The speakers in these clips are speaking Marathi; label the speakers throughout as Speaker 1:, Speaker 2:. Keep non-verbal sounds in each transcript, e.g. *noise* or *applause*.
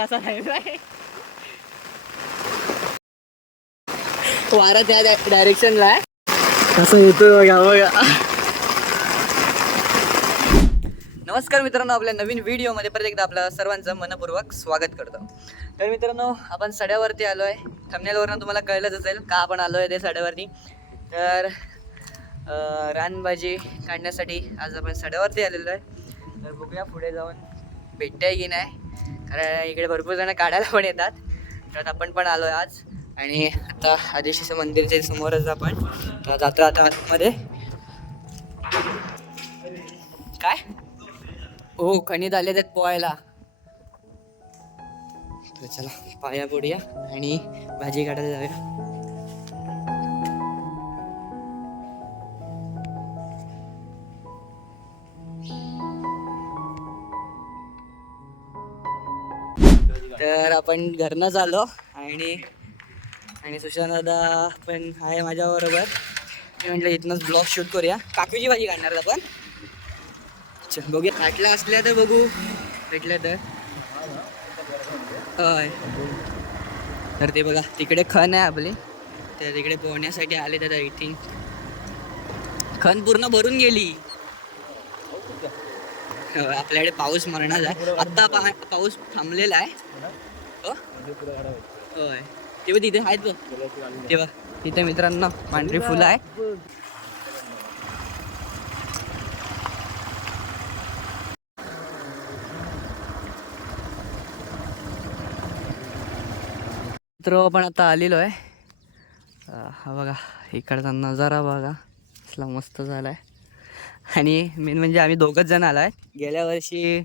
Speaker 1: कसा नाही. वारा त्या डायरेक्शनला आहे. कसं येतोय बघा बघा. नमस्कार मित्रांनो आपल्या नवीन व्हिडिओमध्ये परत एकदा आपलं सर्वांचं मनपूर्वक स्वागत करतो. तर मित्रांनो आपण सड्यावरती आलो आहे थंबनेलवरनं तुम्हाला कळलंच असेल का आपण आलो आहे ते सड्यावरती. तर अं, रानभाजी काढण्यासाठी आज आपण सड्यावरती आलेलो आहे. तर बघूया पुढे जाऊन. भेटताय की नाही. कारण इकडे भरपूर जण काढायला पण येतात. तर आपण पण आलो आहे आज. आणि आता आदिशीचं मंदिरच्या समोरच आपण तर जातो आता आतमध्ये. काय? हो खणीत आले त्यात पोहायला. तर चला पाया पुढूया आणि भाजी काढायला जाऊया. तर आपण घरनं झालो आणि आणि सुशांत दादा पण आहे माझ्याबरोबर. मी म्हटलं इथनंच ब्लॉग शूट करूया. काकूची भाजी काढणार आपण. बघूया. फाटला असल्या तर बघू. भेटल्या तर. होय. तर ते बघा तिकडे खण आहे आपली. तर तिकडे पोहण्यासाठी आले तर आय थिंक खण पूर्ण भरून गेली. आपल्याकडे पाऊस मरणार आहे. आत्ता पहा पाऊस थांबलेला आहे. हो? होय. तेव्हा तिथे आहेत बघ तेव्हा. तिथे मित्रांनो पांढरी फुलं आहे. मित्र आपण आता आलेलो आहे. हा बघा इकडचा नजारा बघा. असला मस्त झाला आहे आणि मेन म्हणजे आम्ही दोघंच जण आलो आहे. गेल्या वर्षी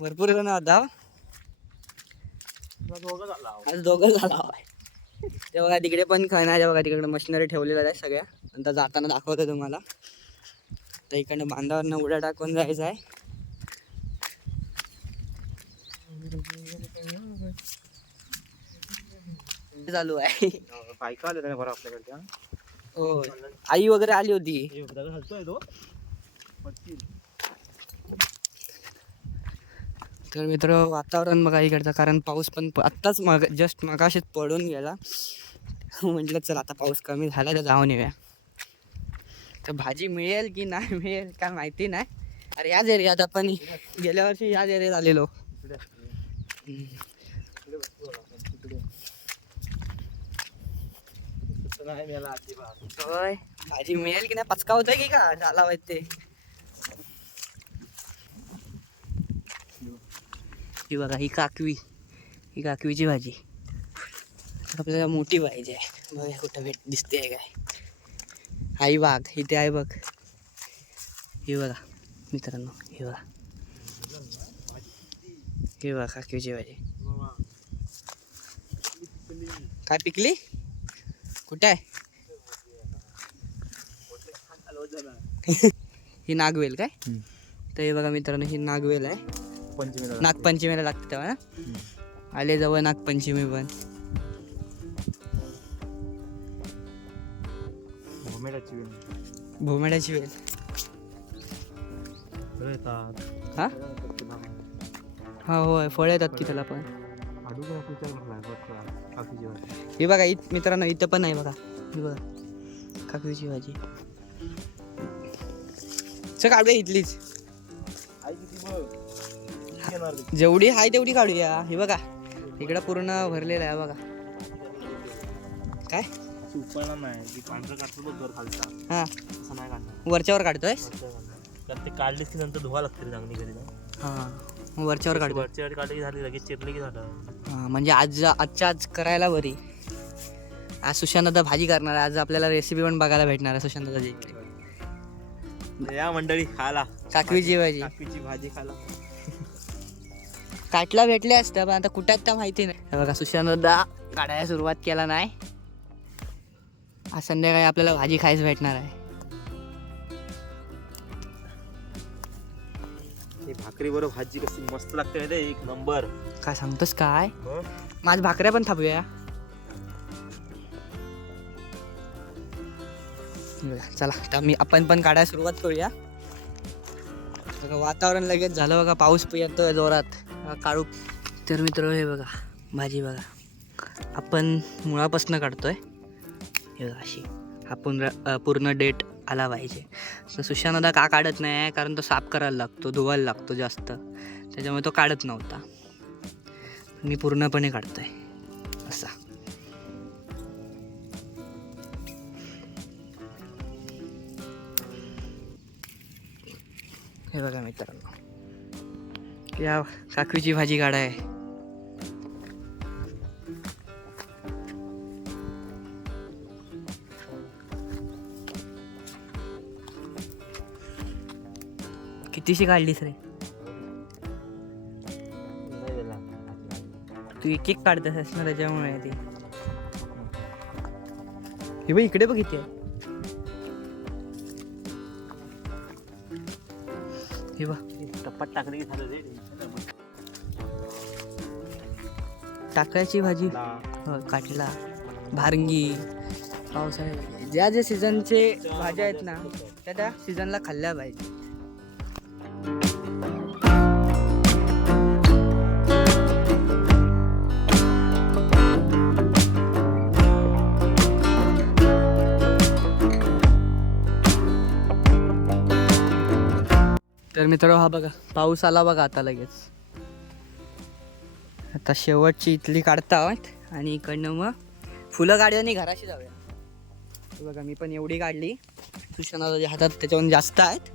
Speaker 1: भरपूर जण होता. आज दोघं झाला ते बघा तिकडे पण खण आहे बघा तिकडे मशिनरी ठेवलेल्या आहे सगळ्या. नंतर जाताना दाखवतो तुम्हाला. तर इकडनं बांधावरनं उड्या टाकून जायचं आहे. चालू आहे.
Speaker 2: बायका आले बरं आपल्याकडच्या.
Speaker 1: हो. आई वगैरे आली होती.
Speaker 2: तो.
Speaker 1: तर मित्र वातावरण बघा इकडचं कारण पाऊस पण आत्ताच मग जस्ट मगाशीच पडून गेला. *laughs* म्हटलं चल आता पाऊस कमी झाला तर जाऊन येऊया. तर भाजी मिळेल की नाही मिळेल काय माहिती नाही. अरे याच एरियात आपण गेल्या वर्षी याच एरियात आलेलो. भाजी मिळेल की नाही? पचका होतोय की का? झाला माहिती ही बघा ही काकवी. ही काकवीची भाजी. आपल्याला मोठी पाहिजे. बघा कुठं भेट दिसते काय. आई बाग इथे आहे बघ. ही बघा मित्रांनो ही बघा. ही बघा काकवीची भाजी. काय पिकली? कुठे आहे? *laughs* ही नागवेल काय? तर हे बघा मित्रांनो ही नागवेल आहे.
Speaker 2: पंचमीला
Speaker 1: नागपंचमीला लागते तेव्हा ना? आले जवळ नागपंचमी पण.
Speaker 2: भोमेडाची वेल.
Speaker 1: भोमड्याची वेल.
Speaker 2: येतात.
Speaker 1: हा? हा होय फळ येतात की त्याला पण. हे बघा इथं मित्रांनो इथं पण आहे बघा. ही बघा काकडीची भाजी. काढूया इथलीच. जेवढी आहे तेवढी काढूया. हे बघा इकडं पूर्ण भरलेलं आहे बघा. काय?
Speaker 2: उपळणार नाही की पांढरं काढतो बघ घर खालचा
Speaker 1: हा.
Speaker 2: असं नाही काढणार
Speaker 1: वरच्यावर काढतोय?
Speaker 2: तर ते काढलीस की नंतर धुवा लागते चांगली घरी.
Speaker 1: हा. वरच्यावर काढतोय.
Speaker 2: वरची वाटी काढली की झाली लगेच चिरली की झालं
Speaker 1: हा, म्हणजे आज आजच्या आज करायला बरी. आज सुशांत भाजी करणार आहे. आज आपल्याला रेसिपी पण बघायला भेटणार आहे सुशांत दादाची
Speaker 2: या मंडळी खाला.
Speaker 1: काकवीची भाजी.
Speaker 2: काकीची भाजी खाला.
Speaker 1: काटला भेटले असत्या पण आता कुठं त्या माहिती नाही. बघा सुशांत दादा काढायला सुरुवात केला नाही. आज संध्याकाळी आपल्याला भाजी खायच भेटणार आहे.
Speaker 2: ही भाकरी बरोबर भाजी कशी मस्त लागते माहिती आहे? एक नंबर.
Speaker 1: काय सांगतोस काय? माझ भाकऱ्या पण थापूया. चला आता मी आपण पण काढायला सुरुवात करूया. बघा वातावरण लगेच झालं बघा पाऊस येतोय जोरात. काळू. तर मित्र हे बघा भाजी बघा. आपण मुळापासून काढतोय. हे बघा अशी. हा पूर्ण पूर्ण डेट आला पाहिजे. तर सुशानदा का काढत नाही कारण तो साफ करायला लागतो धुवायला लागतो जास्त. त्याच्यामुळे तो काढत नव्हता. मी पूर्णपणे काढतोय. असा. हे बघा मित्रांनो. या काकूची भाजी काढाय कितीशी काढलीस रे? तू एक एक काढतेस ना त्याच्यामुळे ती. हे बघ इकडे बघितली हे बघ
Speaker 2: टप्पात टाकलं की झालं रे.
Speaker 1: टाकळ्याची भाजी. हो, काटला भारंगी पावसाळ्यात ज्या ज्या सीझनचे भाज्या आहेत ना त्या त्या सीझनला खाल्ल्या पाहिजे. मित्र हा बघा पाऊस आला बघा आता लगेच. आता शेवटची इथली काढता आणि इकडनं मग फुलं काढूया आणि घराशी जाऊया. बघा मी पण एवढी काढली. सुशानाला जे हातात त्याच्याहून जास्त आहेत.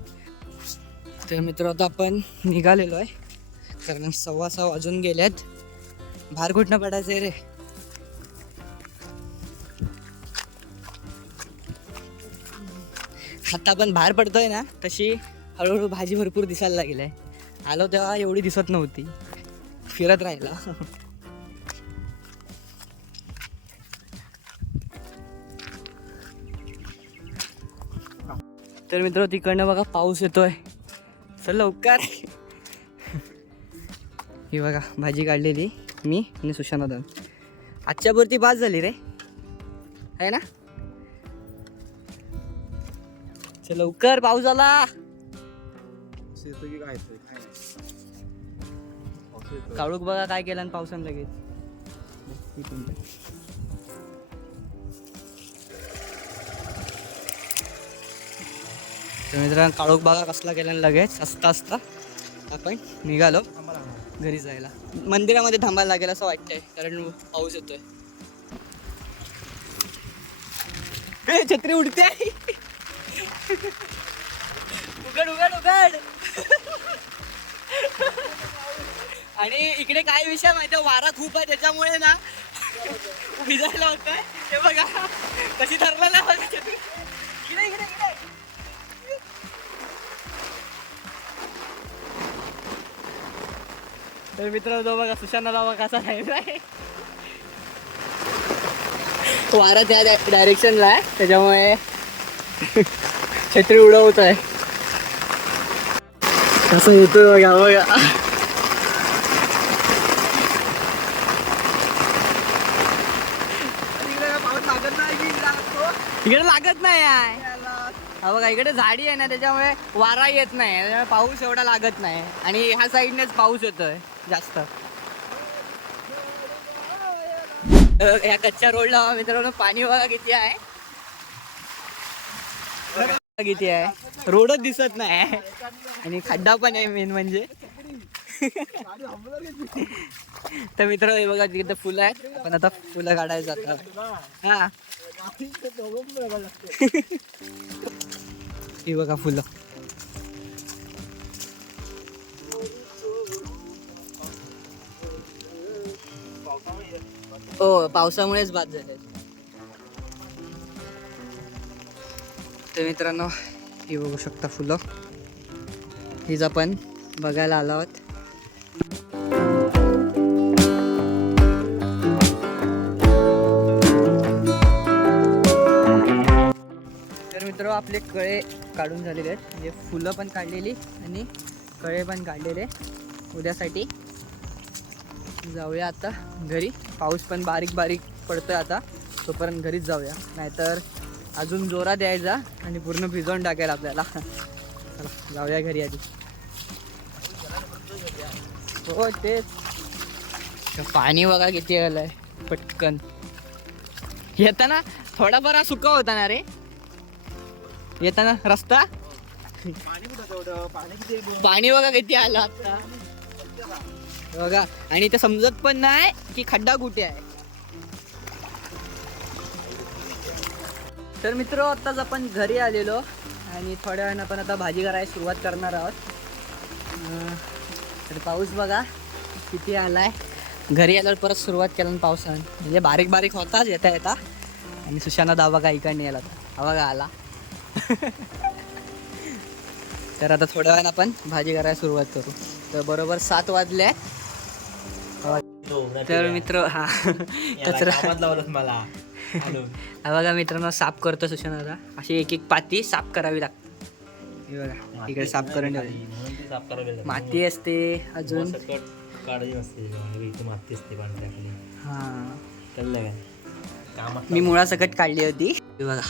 Speaker 1: तर मित्र आता आपण निघालेलो आहे. कारण सव्वा सहा वाजून गेल्यात बाहेर कुठनं पडायचं रे? आता आपण बाहेर पडतोय ना तशी हळूहळू भाजी भरपूर दिसायला लागली आहे आलो तेव्हा एवढी दिसत नव्हती. फिरत राहिला. तर मित्र तिकडनं बघा पाऊस येतोय. चल लवकर. ही बघा भाजी काढलेली मी आणि सुशांतन आजच्या पुरती पास झाली रे. आहे ना? चल लवकर पाऊस आला.
Speaker 2: असं की काय येतोय काय नाही. असं
Speaker 1: बघा काय केलं पावसानं लगेच इथून पण. तर मित्रांनो काळोख बघा कसला केला लगेच असता असता आपण निघालो
Speaker 2: थांबा ना.
Speaker 1: घरी जायला मंदिरामध्ये थांबायला लागेल असं वाटतंय कारण पाऊस येतोय ए, छत्री उडते *laughs* उघड उघड उघड इकडे काय विषय माहिती वारा खूप आहे त्याच्यामुळे ना भिजायला होतंय. ते बघा कशी धरलं ना इकडे इकडे इकडे. तर मित्र जो बघा सुशांतला बघा कसा आहे. वारा त्या डायरेक्शनला आहे त्याच्यामुळे *laughs* छत्री उडवत आहे कसं होतं बघा बघा. इकडे लागत नाही आहे. हा बघा इकडे झाडी आहे ना त्याच्यामुळे वारा येत नाही त्याच्यामुळे पाऊस एवढा लागत नाही आणि ह्या साईडनेच पाऊस येतोय जास्त. ह्या कच्च्या रोडला मित्रांनो पाणी बघा किती आहे. किती आहे. रोडच दिसत नाही आणि खड्डा पण आहे मेन म्हणजे. तर मित्र हे बघा तिथे फुलं आहेत. आपण आता फुलं काढायला जातात हा. *laughs* ही बघा फुलं. हो पावसामुळेच बाद झाले. तर मित्रांनो ही बघू शकता फुलं. हीच आपण बघायला आलो आहोत. आपले कळे काढून झालेले आहेत. म्हणजे फुलं पण काढलेली आणि कळे पण काढलेले उद्यासाठी. जाऊया आता घरी. पाऊस पण बारीक बारीक पडतोय आता. तोपर्यंत घरीच जाऊया. नाहीतर अजून जोरात यायचा आणि पूर्ण भिजवून टाकेल आपल्याला. चला जाऊया घरी आधी. हो तेच. पाणी बघा किती आलंय. पटकन. येताना थोडाफार सुका होता ना रे? येताना रस्ता?
Speaker 2: पाणी
Speaker 1: बघा किती आलं आता. बघा आणि ते समजत पण नाही की खड्डा कुठे आहे. तर मित्र आत्ताच आपण घरी आलेलो आणि थोड्या वेळानं आपण आता भाजी करायला सुरुवात करणार आहोत. तर पाऊस बघा किती आलाय. घरी आल्यावर परत सुरुवात केला पावसानं म्हणजे बारीक बारीक होताच येता येता आणि सुशांना दावा काही इकडे यायला हा बघा आला. *laughs* तर आता थोड्या वेळानं आपण भाजी करायला सुरुवात करू. तर बरोबर सात वाजले तर मित्र हा. कचरा
Speaker 2: मला.
Speaker 1: हा. बघा मित्रांनो साफ करतो सुशाना आता अशी एक एक पाती साफ करावी लागते. हे बघा इकडे साफ करून ठेवली. माती असते अजून.
Speaker 2: काळजी माती असते पाणी
Speaker 1: हा. मी मुळासकट काढली होती. हे बघा.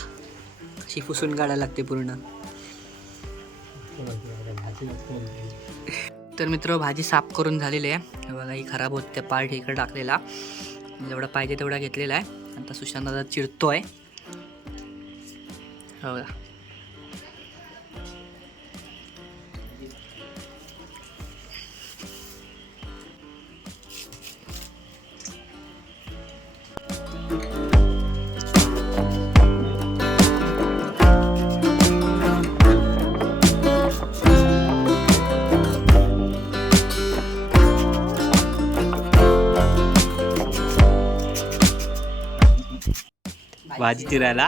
Speaker 1: अशी पुसून काढायला लागते पूर्ण.
Speaker 2: भाजी
Speaker 1: तर मित्र भाजी साफ करून झालेली आहे. बघा ही खराब होत त्या पार्ट इकडे टाकलेला. जेवढा पाहिजे तेवढा घेतलेला आहे. आता सुशांत दादा आहे हे
Speaker 2: भाजी चिरायला.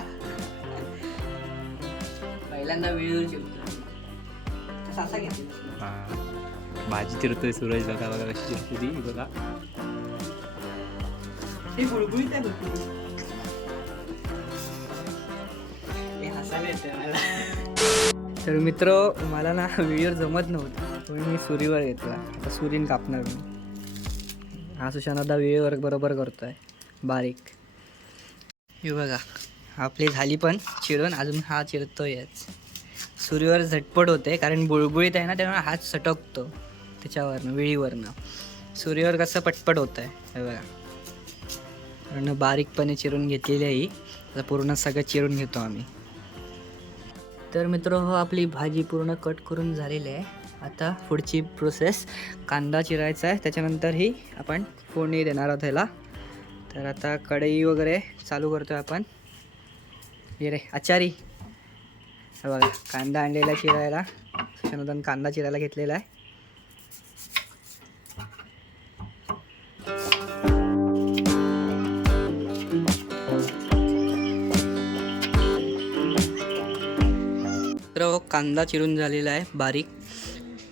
Speaker 1: पहिल्यांदा वेळेवर चिरतो सासा घेतली
Speaker 2: हा. भाजी चिरतोय सूरज बघा बघा कशी चिरते ती बघा.
Speaker 1: आहे. तर मित्र मला ना व्हिडिओ जमत नव्हतं. म्हणून मी सुरीवर घेतला. आता सुरीन कापणार मी. हा सुशांत व्हिडिओवर बरोबर करतोय. बारीक. हे बघा आपली झाली पण चिरून अजून हा चिरतोयच सूर्यवर झटपट होते कारण बुळबुळीत आहे ना त्यामुळे हात सटकतो त्याच्यावरनं विळीवरनं. सूर्यवर कसं पटपट होतं आहे हे बघा. पूर्ण बारीकपणे चिरून घेतलेली आहे ही. आता पूर्ण सगळं चिरून घेतो आम्ही. तर मित्र हो आपली भाजी पूर्ण कट करून झालेली आहे. आता पुढची प्रोसेस कांदा चिरायचा आहे. त्याच्यानंतर ही आपण फोडणी देणार आहोत ह्याला. तर आता कढई वगैरे चालू करतोय आपण. ये रे आचारी. बघा कांदा आणलेला चिरायला. त्याच्यानंतर कांदा चिरायला घेतलेला आहे. तर हो, कांदा चिरून झालेला आहे बारीक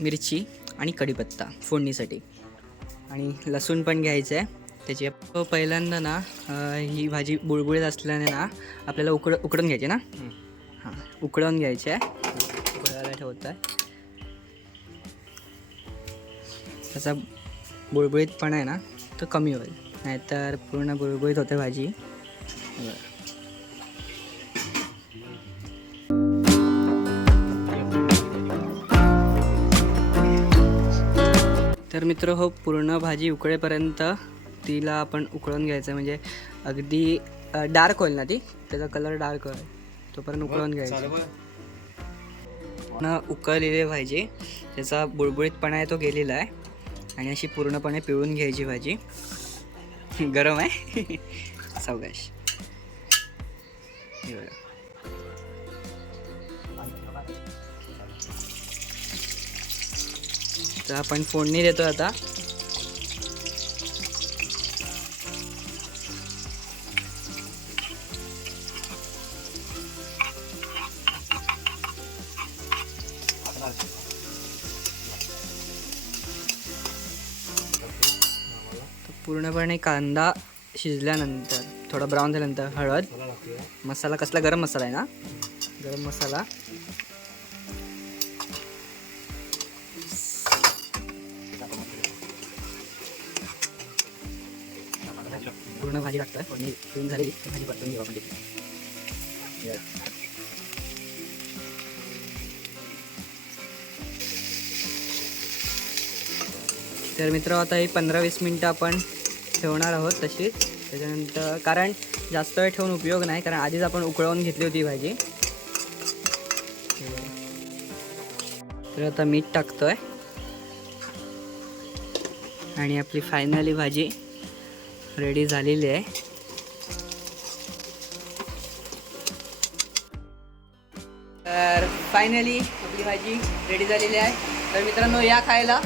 Speaker 1: मिरची आणि कढीपत्ता फोडणीसाठी. आणि लसूण पण घ्यायचं आहे. त्याची पहिल्यांदा ना ही भाजी बुळबुळीत असल्याने ना आपल्याला उकड उकडून घ्यायची ना? हां उकडवून घ्यायची आहे. उकडायला ठेवत आहे त्याचा बुळबुळीतपणा आहे ना तो कमी होईल. नाहीतर पूर्ण बुळबुळीत होते भाजी. तर मित्र हो पूर्ण भाजी उकळेपर्यंत तिला आपण उकळून घ्यायचं म्हणजे अगदी डार्क होईल ना ती? त्याचा कलर डार्क होईल. तोपर्यंत उकळून घ्यायचं. न उकळलेली भाजी त्याचा बुळबुळीतपणा आहे तो गेलेला आहे. आणि अशी पूर्णपणे पिळून घ्यायची भाजी. गरम आहे. *laughs* सावकाश. हे बघा. तर आपण फोडणी देतो आता. पूर्णपणे कांदा शिजल्यानंतर थोडा ब्राऊन झाल्यानंतर हळद. मसाला कसला? गरम मसाला आहे ना? गरम मसाला. पूर्ण भाजी लागतं फोडणी घेऊन झाली भाजी परतून घेऊ आपण तर मित्र आता ही पंधरा वीस मिनटं आपण ठेवणार आहोत तशीच. त्याच्यानंतर कारण जास्त वेळ ठेवून उपयोग नाही कारण आधीच आपण उकळवून घेतली होती भाजी. तर आता मीठ आहे आणि आपली फायनली भाजी रेडी झालेली आहे. तर फायनली आपली भाजी रेडी झालेली आहे. तर मित्रांनो या खायला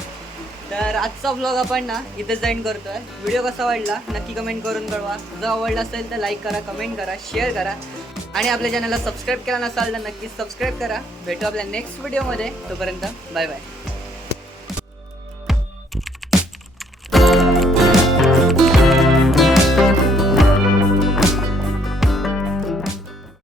Speaker 1: तर आजचा ब्लॉग आपण ना इथे एंड करतोय. व्हिडिओ कसा वाटला नक्की कमेंट करून कळवा. जर आवडला असेल तर लाईक करा कमेंट करा शेअर करा. आणि आपल्या चॅनलला सबस्क्राईब केला नसाल तर नक्की सबस्क्राईब करा. भेटू आपल्या नेक्स्ट व्हिडिओमध्ये तोपर्यंत बाय बाय